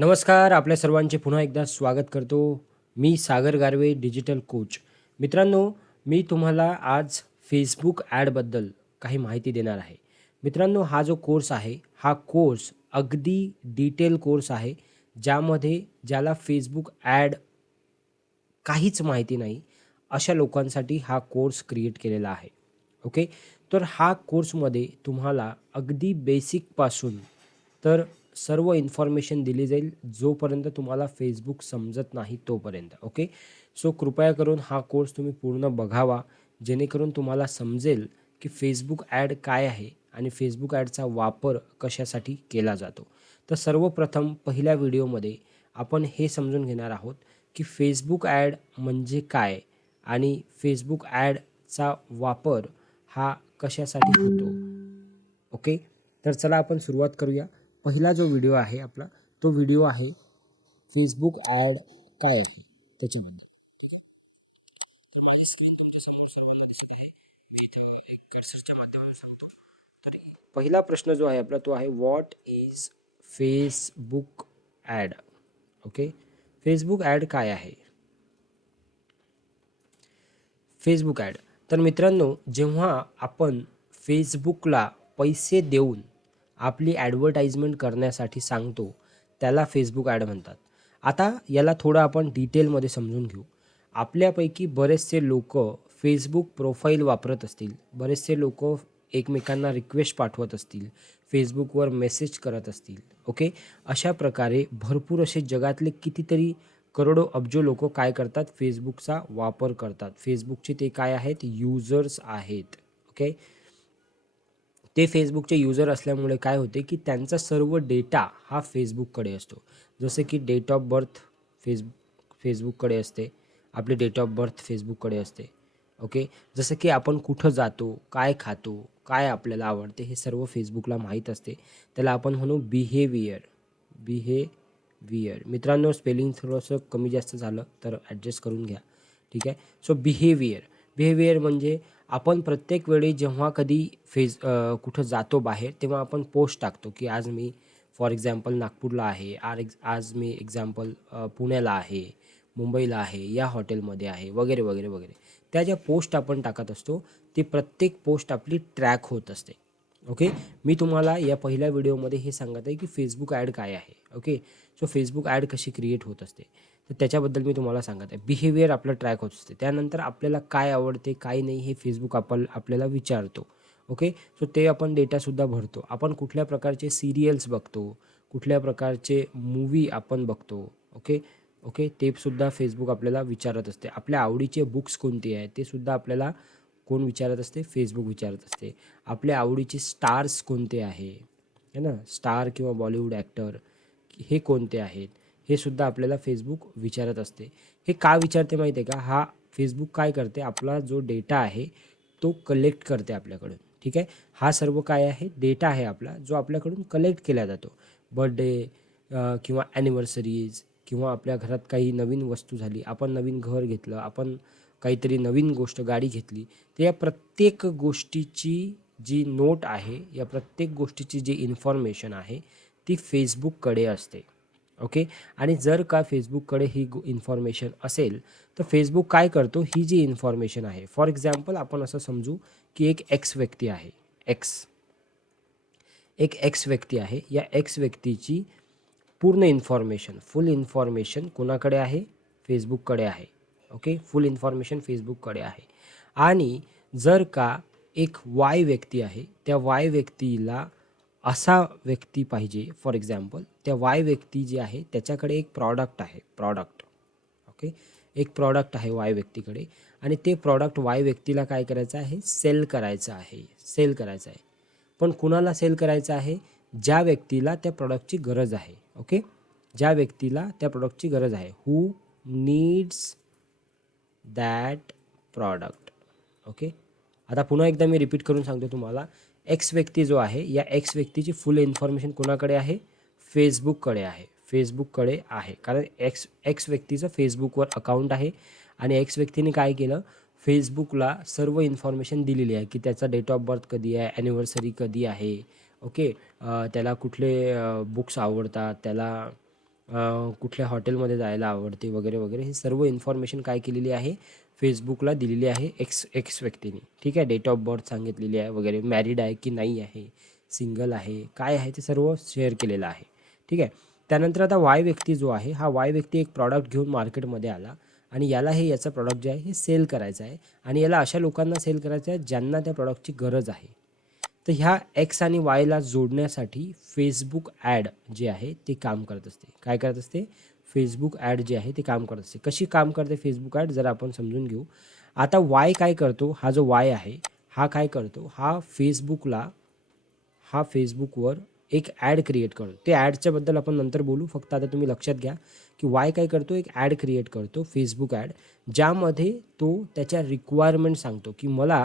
नमस्कार आपल्या सर्वांचे पुन्हा एकदा स्वागत करतो मी सागर गारवे डिजिटल कोच मित्रांनो मी तुम्हाला आज फेसबुक ॲडबद्दल काही माहिती देणार आहे. मित्रांनो हा जो कोर्स आहे हा कोर्स अगदी डिटेल कोर्स आहे ज्यामध्ये ज्याला फेसबुक ॲड काहीच माहिती नाही अशा लोकांसाठी हा कोर्स क्रिएट केलेला आहे. ओके तर हा कोर्समध्ये तुम्हाला अगदी बेसिकपासून तर सर्व इन्फॉर्मेशन दिली जाईल जोपर्यंत तुम्हाला फेसबुक समजत नाही तोपर्यंत ओके सो कृपया करून हा कोर्स तुम्ही पूर्ण बघावा जेणेकरून तुम्हाला समजेल की फेसबुक ॲड काय आहे आणि फेसबुक ॲडचा वापर कशासाठी केला जातो. तर सर्वप्रथम पहिल्या व्हिडिओमध्ये आपण हे समजून घेणार आहोत की फेसबुक ॲड म्हणजे काय आणि फेसबुक ॲडचा वापर हा कशासाठी होतो ओके तर चला आपण सुरुवात करूया. पहिला जो व्हिडिओ आहे आपला तो व्हिडिओ आहे फेसबुक ॲड काय आहे त्याच्याबद्दल ठीक आहे? तर माझी स्क्रीन तुमच्यासमोर सर्वांना दिसत आहे. मी इथं एक कर्सरच्या माध्यमातून सांगतो. तर पहिला प्रश्न जो आहे आपला तो आहे what is Facebook ad okay Facebook ad काय आहे? फेसबुक ॲड तर मित्रांनो जेव्हा आपण फेसबुकला पैसे देऊन आपली ॲडव्हर्टाईजमेंट करण्यासाठी सांगतो त्याला फेसबुक ॲड म्हणतात. आता याला थोडं आपण डिटेलमध्ये समजून घेऊ. आपल्यापैकी बरेचसे लोक फेसबुक प्रोफाईल वापरत असतील. बरेचसे लोक एकमेकांना रिक्वेस्ट पाठवत असतील. फेसबुकवर मेसेज करत असतील. ओके अशा प्रकारे भरपूर असे जगातले कितीतरी करोडो अब्जो लोक काय करतात? फेसबुकचा वापर करतात. फेसबुकचे ते काय आहेत? युजर्स आहेत. ओके ते फेसबुकचे युजर असल्यामुळे काय होते की त्यांचा सर्व डेटा हा फेसबुककडे असतो. जसं की डेट ऑफ बर्थ फेस फेसबुककडे असते. आपली डेट ऑफ बर्थ फेसबुककडे असते. ओके जसं की आपण कुठं जातो काय खातो काय आपल्याला आवडते हे सर्व फेसबुकला माहीत असते. त्याला आपण म्हणू बिहेवियर बिहेवियर मित्रांनो स्पेलिंग थोडंसं कमी जास्त झालं तर ॲडजस्ट करून घ्या. ठीक आहे? सो बिहेवियर बिहेवियर म्हणजे आपण प्रत्येक वेळी जेव्हा कधी फेस कुठं जातो बाहेर तेव्हा आपण पोस्ट टाकतो की आज मी फॉर एक्झाम्पल नागपूरला आहे आर एक्झ आज मी एक्झाम्पल पुण्याला आहे मुंबईला आहे या हॉटेलमध्ये आहे वगैरे वगैरे वगैरे. त्या ज्या पोस्ट आपण टाकत असतो ती प्रत्येक पोस्ट आपली ट्रॅक होत असते. ओके? मी तुम्हाला या पहिल्या व्हिडिओमध्ये हे सांगत आहे की फेसबुक ॲड काय आहे. ओके? सो फेसबुक ॲड कशी क्रिएट होत असते. तर त्याच्याबद्दल मी तुम्हाला सांगत आहे. बिहेवियर आपलं ट्रॅक होत असते. त्यानंतर आपल्याला काय आवडते काय नाही हे फेसबुक आपण आपल्याला विचारतो. ओके सो ते आपण डेटासुद्धा भरतो. आपण कुठल्या प्रकारचे सिरियल्स बघतो कुठल्या प्रकारचे मूवी आपण बघतो. ओके ओके ते सुद्धा फेसबुक आपल्याला विचारत असते. आपल्या आवडीचे बुक्स कोणते आहेत ते सुद्धा आपल्याला कोण विचारत असते? फेसबुक विचारत असते. आपल्या आवडीचे स्टार्स कोणते आहे? है ना? स्टार किंवा बॉलिवूड ॲक्टर हे कोणते आहेत? हे सुद्धा आपल्याला फेसबुक विचारत असते. हे का विचारते माहिती आहे का? हा फेसबुक काय करते? आपला जो डेटा आहे तो कलेक्ट करते आपल्याकडून. ठीक आहे? हा सर्व काय आहे? डेटा आहे आपला जो आपल्याकडून कलेक्ट केला जातो. बर्थडे किंवा ॲनिव्हर्सरीज किंवा आपल्या घरात काही नवीन वस्तू झाली आपण नवीन घर घेतलं आपण काहीतरी नवीन गोष्ट गाडी घेतली तर या प्रत्येक गोष्टीची जी नोट आहे या प्रत्येक गोष्टीची जी इन्फॉर्मेशन आहे ती फेसबुककडे असते. ओके? आणि जर का फेसबुककडे ही इन्फॉर्मेशन असेल तर फेसबुक काय करतो? ही जी इन्फॉर्मेशन आहे. फॉर एक्झाम्पल आपण असं समजू की एक एक्स व्यक्ती आहे. एक्स एक एक्स व्यक्ती आहे. या एक्स व्यक्तीची पूर्ण इन्फॉर्मेशन फुल इन्फॉर्मेशन कोणाकडे आहे? फेसबुककडे आहे. ओके? फुल इन्फॉर्मेशन फेसबुककडे आहे. आणि जर का एक वाय व्यक्ती आहे त्या वाय व्यक्तीला असा व्यक्ती पाहिजे फॉर एक्झाम्पल त्या वाय व्यक्ती जी आहे त्याच्याकडे एक प्रॉडक्ट आहे प्रॉडक्ट ओके एक प्रॉडक्ट आहे वाय व्यक्तीकडे आणि ते प्रॉडक्ट वाय व्यक्तीला काय करायचं आहे? सेल करायचं आहे. सेल करायचं आहे. पण कुणाला सेल करायचं आहे? ज्या व्यक्तीला त्या प्रॉडक्टची गरज आहे. ओके ज्या व्यक्तीला त्या प्रॉडक्टची गरज आहे. Who needs that product okay आता पुन्हा एकदा मी रिपीट करून सांगतो तुम्हाला. एक्स व्यक्ती जो आहे या एक्स व्यक्तीची फुल इन्फॉर्मेशन कोणाकडे आहे? फेसबुककडे आहे. फेसबुककडे आहे. कारण एक्स एक्स व्यक्तीचं फेसबुकवर अकाउंट आहे. आणि एक्स व्यक्तीने काय केलं? फेसबुकला सर्व इन्फॉर्मेशन दिलेली आहे की त्याचा डेट ऑफ बर्थ कधी आहे ॲनिव्हर्सरी कधी आहे. ओके त्याला कुठले बुक्स आवडतात त्याला कुठल्या हॉटेलमध्ये जायला आवडते वगैरे वगैरे हे सर्व इन्फॉर्मेशन काय केलेली आहे? फेसबुकला दिलेली आहे एक्स एक्स व्यक्तीने. ठीक आहे? डेट ऑफ बर्थ सांगितलेली आहे वगैरे. मॅरिड आहे की नाही आहे? सिंगल आहे? काय आहे? ते सर्व शेअर केलेलं आहे. ठीक आहे? त्यानंतर आता वाय व्यक्ती जो आहे हा वाय व्यक्ती एक प्रॉडक्ट घेऊन मार्केटमध्ये आला आणि याला हे याचं प्रॉडक्ट जे आहे हे सेल करायचं आहे. आणि याला अशा लोकांना सेल करायचं आहे ज्यांना त्या प्रॉडक्टची गरज आहे. तर ह्या एक्स आणि वायला जोडण्यासाठी फेसबुक ॲड जे आहे ते काम करत असते. काय करत असते? फेसबुक ॲड जे आहे ते काम करत असते. कशी काम करते फेसबुक ॲड जर आपण समजून घेऊ. आता वाय काय करतो? हा जो वाय आहे हा काय करतो? हा फेसबुकला हा फेसबुकवर एक ॲड क्रिएट करतो. ते ॲडच्याबद्दल आपण नंतर बोलू. फक्त आता तुम्ही लक्षात घ्या की वाय काय करतो? एक ॲड क्रिएट करतो फेसबुक ॲड ज्यामध्ये तो त्याच्या रिक्वायरमेंट सांगतो की मला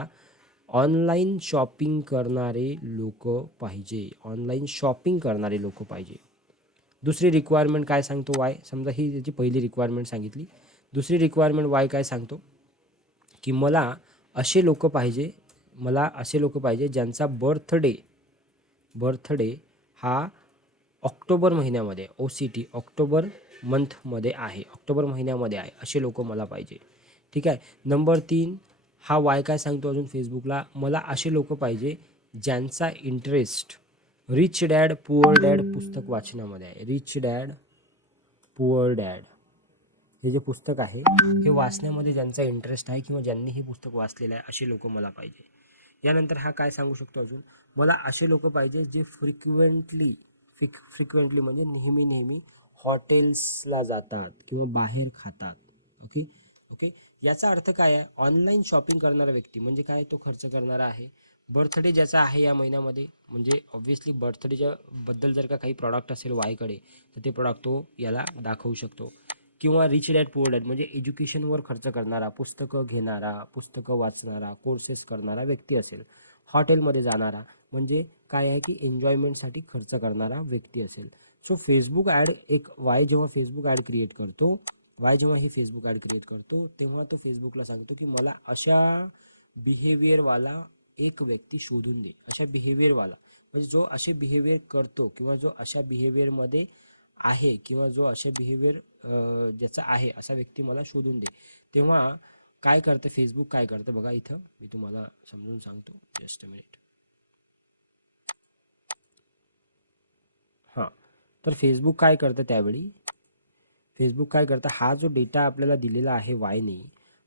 ऑनलाईन शॉपिंग करणारे लोक पाहिजे. ऑनलाईन शॉपिंग करणारे लोक पाहिजे. दुसरी रिक्वायरमेंट काय सांगतो वाय समजा ही त्याची पहिली रिक्वायरमेंट सांगितली. दुसरी रिक्वायरमेंट वाय काय सांगतो? की मला असे लोक पाहिजे मला असे लोक पाहिजे ज्यांचा बर्थडे बर्थडे हा ऑक्टोबर महिन्यामध्ये ओ सी टी ऑक्टोबर मंथमध्ये आहे ऑक्टोबर महिन्यामध्ये आहे असे लोक मला पाहिजे. ठीक आहे? नंबर तीन हा वाय काय सांगतो अजून फेसबुकला? मला असे लोक पाहिजे ज्यांचा interest rich dad poor dad पुस्तक वाचनामध्ये आहे. रिच डॅड पुअर डॅड हे जे पुस्तक आहे हे वाचण्यामध्ये ज्यांचा इंटरेस्ट आहे किंवा ज्यांनी हे पुस्तक वाचलेलं आहे असे लोक मला पाहिजे. यानंतर हा काय सांगू शकतो अजून? मला असे लोक पाहिजे जे फ्रिक्वेंटली फिक फ्रिक्वेंटली म्हणजे नेहमी नेहमी हॉटेल्सला जातात किंवा बाहेर खातात. ओके ओके याचा अर्थ काय आहे? ऑनलाईन शॉपिंग करणारा व्यक्ती म्हणजे काय? तो खर्च करणारा आहे. बर्थडे ज्याचा आहे या महिन्यामध्ये म्हणजे ऑब्व्हियसली बर्थडेच्या बद्दल जर का काही प्रॉडक्ट असेल वायकडे तर ते प्रॉडक्ट तो याला दाखवू शकतो. किंवा रिच डॅट पुअर डॅट म्हणजे एज्युकेशनवर खर्च करणारा पुस्तकं घेणारा पुस्तकं वाचणारा कोर्सेस करणारा व्यक्ती असेल. हॉटेलमध्ये जाणारा म्हणजे काय आहे की एन्जॉयमेंटसाठी खर्च करणारा व्यक्ती असेल. सो फेसबुक ॲड एक वाय जेव्हा फेसबुक ॲड क्रिएट करतो वाय जेव्हा ही फेसबुक ॲड क्रिएट करतो तेव्हा तो फेसबुकला सांगतो की मला अशा बिहेवियरवाला एक व्यक्ती शोधून दे. अशा बिहेवियरवाला म्हणजे जो असे बिहेवियर करतो किंवा जो अशा बिहेवियरमध्ये आहे किंवा जो अशा बिहेवियर ज्याचा आहे असा व्यक्ती मला शोधून दे. तेव्हा काय करतं फेसबुक काय करतं? बघा इथं मी तुम्हाला समजून सांगतो. जस्ट अ मिनिट हां. तर फेसबुक काय करतं त्यावेळी? फेसबुक काय करतं? हा जो डेटा आपल्याला दिलेला आहे वायने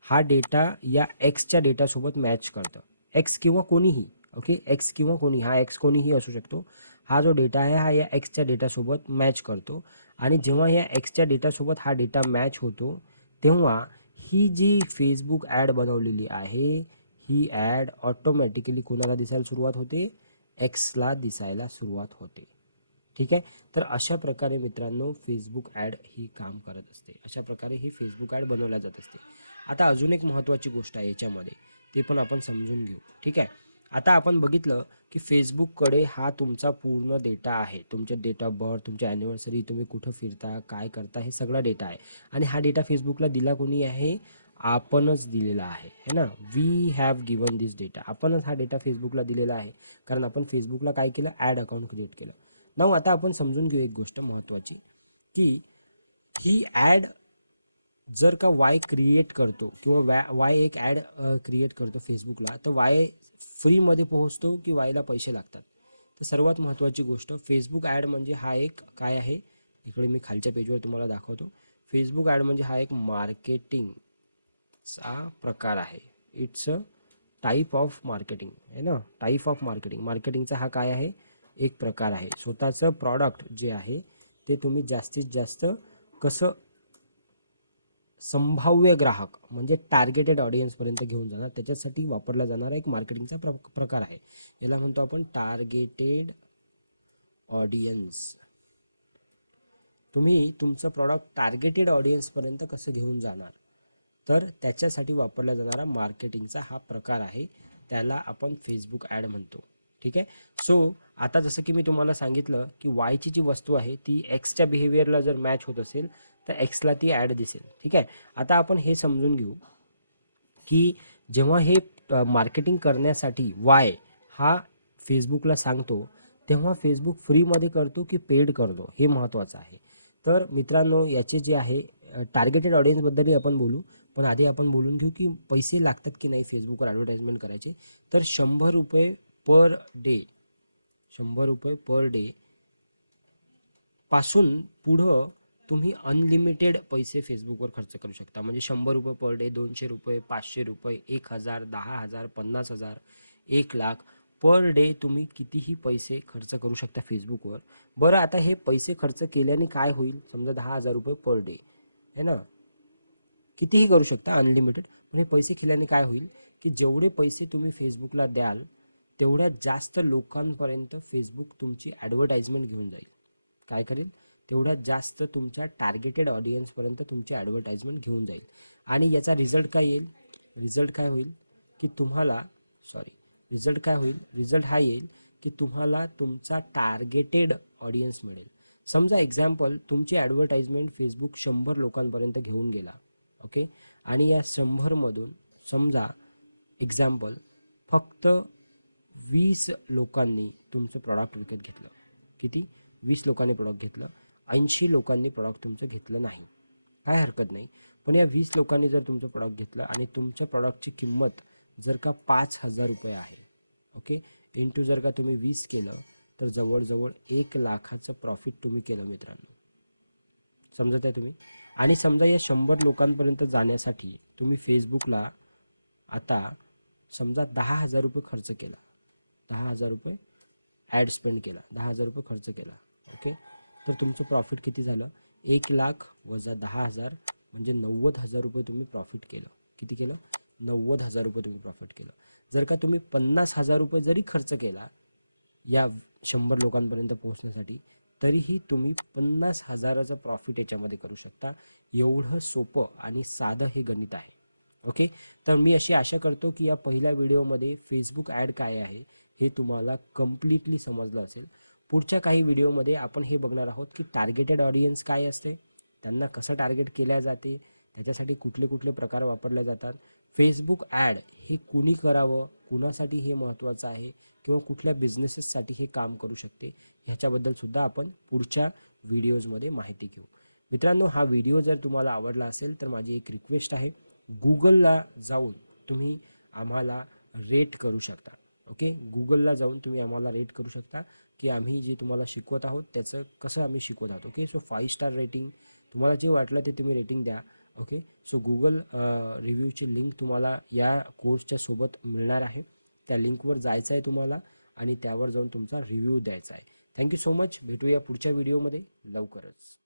हा डेटा या एक्सच्या डेटासोबत मॅच करतं. एक्स किंवा कोणीही ओके एक्स किंवा कोणी हा एक्स कोणीही असू शकतो. हा जो डेटा आहे हा या एक्सच्या डेटासोबत मॅच करतो. आणि जेव्हा या एक्सच्या डेटासोबत हा डेटा मॅच होतो तेव्हा ही जी फेसबुक ॲड बनवलेली आहे ही ॲड ऑटोमॅटिकली कोणाला दिसायला सुरुवात होते? एक्सला दिसायला सुरुवात होते. ठीक आहे? तर अशा प्रकारे मित्रांनो फेसबुक ॲड ही काम करत असते. अशा प्रकारे ही फेसबुक ॲड बनवल्या जात असते. आता अजून एक महत्त्वाची गोष्ट आहे याच्यामध्ये. ते पण आपण समजून घेऊ. ठीक आहे? आता आपण बघितलं की फेसबुककडे हा तुमचा पूर्ण डेटा आहे. तुमच्या डेट ऑफ बर्थ तुमची ॲनिव्हर्सरी तुम्ही कुठं फिरता काय करता हे सगळा डेटा आहे. आणि हा डेटा फेसबुकला दिला कोणी आहे? आपणच दिलेला आहे. है ना? We have given this data आपणच हा डेटा फेसबुकला दिलेला आहे. कारण आपण फेसबुकला काय केलं? ॲड अकाउंट क्रिएट केलं. नाऊ आता आपण समजून घेऊ एक गोष्ट महत्त्वाची की ही ॲड जर का वाय क्रिएट करतो किंवा वॅ वाय एक ॲड क्रिएट करतो फेसबुकला तर वाय फ्रीमध्ये पोहोचतो की वायला पैसे लागतात? तर सर्वात महत्त्वाची गोष्ट फेसबुक ॲड म्हणजे हा एक काय आहे? इकडे मी खालच्या पेजवर तुम्हाला दाखवतो. फेसबुक ॲड म्हणजे हा एक मार्केटिंगचा प्रकार आहे. It's a type of marketing आहे ना? टाईप ऑफ मार्केटिंग मार्केटिंगचा हा काय आहे? एक प्रकार आहे. स्वतःचं प्रॉडक्ट जे आहे ते तुम्ही जास्तीत जास्त कसं संभाव्य ग्राहक म्हणजे टार्गेटेड ऑडियन्सपर्यंत घेऊन जाणार त्याच्यासाठी वापरला जाणारा एक मार्केटिंगचा प्र प्रकार आहे. याला म्हणतो आपण टार्गेटेड ऑडियन्स तुम्ही तुमचं प्रॉडक्ट टार्गेटेड ऑडियन्सपर्यंत कसं घेऊन जाणार तर त्याच्यासाठी वापरला जाणारा मार्केटिंगचा हा प्रकार आहे. त्याला आपण फेसबुक ॲड म्हणतो. ठीक आहे? सो आता जसं की मी तुम्हाला सांगितलं की वायची जी वस्तू आहे ती एक्सच्या बिहेवियरला जर मॅच होत असेल तर एक्सला ती ॲड दिसेल. ठीक आहे? आता आपण हे समजून घेऊ की जेव्हा हे मार्केटिंग करण्यासाठी वाय हा फेसबुकला सांगतो तेव्हा फेसबुक फ्रीमध्ये करतो की पेड करतो. हे महत्त्वाचं आहे. तर मित्रांनो याचे जे आहे टार्गेटेड ऑडियन्सबद्दलही आपण बोलू पण आधी आपण बोलून घेऊ की पैसे लागतात की नाही फेसबुकवर ॲडव्हर्टाईजमेंट करायचे. तर शंभर रुपये पर डे शंभर रुपये पर डे. पासून पुढं तुम्ही अनलिमिटेड पैसे फेसबुकवर खर्च करू शकता. म्हणजे शंभर रुपये पर डे दोनशे रुपये पाचशे रुपये एक हजार दहा हजार पन्नास हजार एक लाख पर डे तुम्ही कितीही पैसे खर्च करू शकता फेसबुकवर. बरं आता हे पैसे खर्च केल्याने काय होईल? समजा दहा हजार रुपये पर डे है ना? कितीही करू शकता अनलिमिटेड पण हे पैसे केल्याने काय होईल? की जेवढे पैसे तुम्ही फेसबुकला द्याल तेवढ्या जास्त लोकांपर्यंत फेसबुक तुमची ॲडव्हर्टाईजमेंट घेऊन जाईल. काय करेल? तेवढ्यात जास्त तुमच्या टार्गेटेड ऑडियन्सपर्यंत तुमची ॲडव्हर्टाईजमेंट घेऊन जाईल. आणि याचा रिझल्ट काय येईल? रिझल्ट काय होईल? की तुम्हाला सॉरी रिझल्ट काय होईल? रिझल्ट हा येईल की तुम्हाला तुमचा टार्गेटेड ऑडियन्स मिळेल. समजा एक्झाम्पल तुमची ॲडव्हर्टाईजमेंट फेसबुक शंभर लोकांपर्यंत घेऊन गेला ओके आणि या शंभरमधून समजा एक्झाम्पल फक्त वीस लोकांनी तुमचं प्रॉडक्ट विकत घेतलं. किती? वीस लोकांनी प्रॉडक्ट घेतलं. ऐंशी लोकांनी प्रॉडक्ट तुमचं घेतलं नाही. काय हरकत नाही. पण या वीस लोकांनी जर तुमचं प्रॉडक्ट घेतलं आणि तुमच्या प्रॉडक्टची किंमत जर का पाच हजार रुपये आहे ओके इंटू जर का तुम्ही वीस केलं तर जवळजवळ एक लाखाचं प्रॉफिट तुम्ही केलं मित्रांनो. समजत आहे तुम्ही? आणि समजा या शंभर लोकांपर्यंत जाण्यासाठी तुम्ही फेसबुकला आता समजा दहा हजार रुपये खर्च केला. दहा हजार रुपये ॲड स्पेंड केला दहा हजार रुपये खर्च केला ओके तर तुमचं प्रॉफिट किती झालं? एक लाख वजा दहा हजार म्हणजे नव्वद हजार रुपये तुम्ही प्रॉफिट केलं. किती केलं? नव्वद हजार रुपये तुम्ही प्रॉफिट केलं. जर का तुम्ही पन्नास हजार रुपये जरी खर्च केला या शंभर लोकांपर्यंत पोहोचण्यासाठी तरीही तुम्ही पन्नास हजाराचं प्रॉफिट याच्यामध्ये करू शकता. एवढं सोपं आणि साधं हे गणित आहे. ओके? तर मी अशी आशा करतो की या पहिल्या व्हिडिओमध्ये फेसबुक ॲड काय आहे हे तुम्हाला कम्प्लिटली समजलं असेल. पुढच्या काही व्हिडिओमध्ये आपण हे बघणार आहोत की टार्गेटेड ऑडियन्स काय असते त्यांना कसं टार्गेट केल्या जाते त्याच्यासाठी कुठले कुठले प्रकार वापरले जातात फेसबुक ॲड हे कुणी करावं कुणासाठी हे महत्त्वाचं आहे किंवा कुठल्या बिझनेसेससाठी हे काम करू शकते ह्याच्याबद्दल सुद्धा आपण पुढच्या व्हिडिओजमध्ये माहिती घेऊ. मित्रांनो हा व्हिडिओ जर तुम्हाला आवडला असेल तर माझी एक रिक्वेस्ट आहे. गुगलला जाऊन तुम्ही आम्हाला रेट करू शकता. ओके गुगलला जाऊन तुम्ही आम्हाला रेट करू शकता की आम्ही जे तुम्हाला शिकवत आहोत त्याचं कसं आम्ही शिकवत आहोत. Okay so five star rating तुम्हाला जे वाटलं ते तुम्ही रेटिंग द्या. ओके सो गुगल रिव्ह्यूची लिंक तुम्हाला या कोर्सच्या सोबत मिळणार आहे. त्या लिंकवर जायचं आहे तुम्हाला आणि त्यावर जाऊन तुमचा रिव्ह्यू द्यायचा आहे. थँक्यू सो मच भेटूया पुढच्या व्हिडिओमध्ये लवकरच.